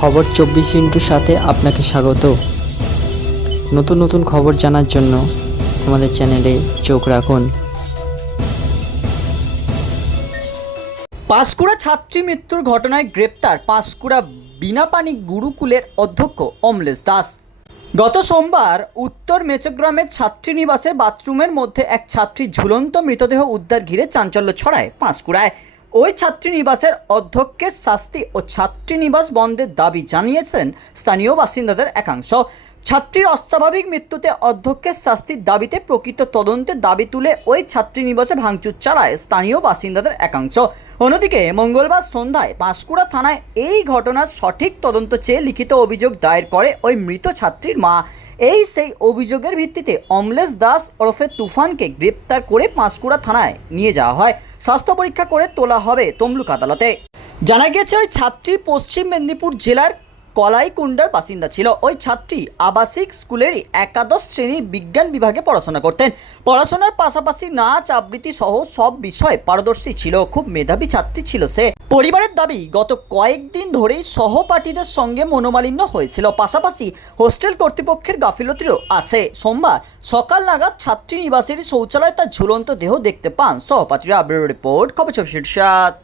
খবর চব্বিশ ইন্টুর সাথে আপনাকে স্বাগত। নতুন নতুন খবর জানার জন্য আমাদের চ্যানেলে চোখ রাখুন। পাঁশকুড়া ছাত্রী মৃত্যুর ঘটনায় গ্রেপ্তার পাঁশকুড়া বিনাপানি গুরুকুলের অধ্যক্ষ অমলেশ দাস। গত সোমবার উত্তর মেচগ্রামের ছাত্রীনিবাসের বাথরুমের মধ্যে এক ছাত্রীর ঝুলন্ত মৃতদেহ উদ্ধার ঘিরে চাঞ্চল্য ছড়ায় পাঁশকুড়ায়। ওই ছাত্রীনিবাসের অধ্যক্ষের শাস্তি ও ছাত্রীনিবাস বন্ধের দাবি জানিয়েছেন স্থানীয় বাসিন্দাদের একাংশ। ছাত্রীর অস্বাভাবিক মৃত্যুতে অধ্যক্ষের শাস্তির দাবিতে প্রকৃত তদন্তের দাবি তুলে ওই ছাত্রীনিবাসে ভাঙচুর চালায় স্থানীয় বাসিন্দাদের একাংশ। অন্যদিকে মঙ্গলবার সন্ধ্যায় পাঁশকুড়া থানায় এই ঘটনার সঠিক তদন্ত চেয়ে লিখিত অভিযোগ দায়ের করে ওই মৃত ছাত্রীর মা। এই সেই অভিযোগের ভিত্তিতে অমলেশ দাস ওরফে তুফানকে গ্রেপ্তার করে পাঁশকুড়া থানায় নিয়ে যাওয়া হয়। স্বাস্থ্য পরীক্ষা করে তোলা হবে তমলুক আদালতে। জানা গিয়েছে, ওই ছাত্রী পশ্চিম মেদিনীপুর জেলার কলাইকুণ্ডার বাসিন্দা ছিল। ওই ছাত্রী আবাসিক স্কুলেরই একাদশ শ্রেণির বিজ্ঞান বিভাগে পড়াশোনা করতেন। পড়াশোনার পাশাপাশি নাচ, আবৃত্তি সহ সব বিষয়ে পারদর্শী ছিল। খুব মেধাবী ছাত্রী ছিল সে। পরিবারের দাবি, গত কয়েকদিন ধরেই সহপাঠীদের সঙ্গে মনোমালিন্য হয়েছিল। পাশাপাশি হোস্টেল কর্তৃপক্ষের গাফিলতিরও আছে। সোমবার সকাল নাগাদ ছাত্রী নিবাসের শৌচালয়ে তার ঝুলন্ত দেহ দেখতে পান সহপাঠীরা। রিপোর্ট, খবর সাত